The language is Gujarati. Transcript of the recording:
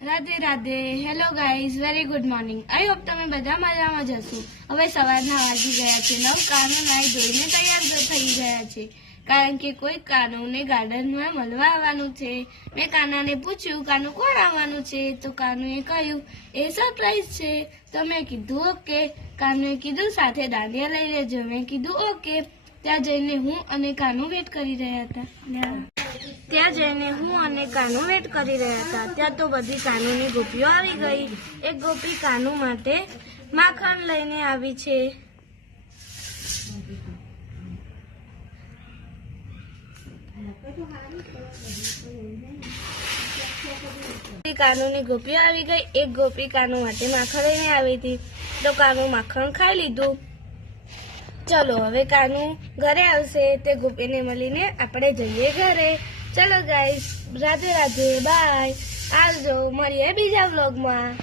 Radhe Radhe. Hello guys, very good morning. I hope તમે બધા મજામાં જ હશો. હવે સવારના વાગી ગયા છે 9. કાનો નાઈ ધોઈને તૈયાર થઈ ગયા છે, કારણ કે કોઈ કાનુને ગાર્ડનમાં મળવા આવવાનું છે. મેં કાનાને પૂછ્યું કાનું કોણ આવવાનું છે, તો કાનુએ કહ્યું એ સરપ્રાઈઝ છે. તો મેં કીધું ઓકે. કાનુએ કીધું સાથે દાંડિયા લઈ લેજો. મેં કીધું ઓકે. ત્યાં જઈને હું અને કાનું વેટ કરી રહ્યા હતા. ત્યાં તો બધી કાનુની ગોપીઓ આવી ગઈ. એક ગોપી કાનુ માટે માખણ લઈને આવી છે. કાનુની ગોપીઓ આવી ગઈ. એક ગોપી કાનુ માટે માખણ લઈને આવી હતી, તો કાનુ માખણ ખાઈ લીધું. ચલો હવે કાનુ ઘરે આવશે, તે ગોપીને મળીને આપણે જઈએ ઘરે. ચલો ગાઈસ, રાધે રાધે, બાય. આવજો, મળીએ બીજા વ્લોગમાં.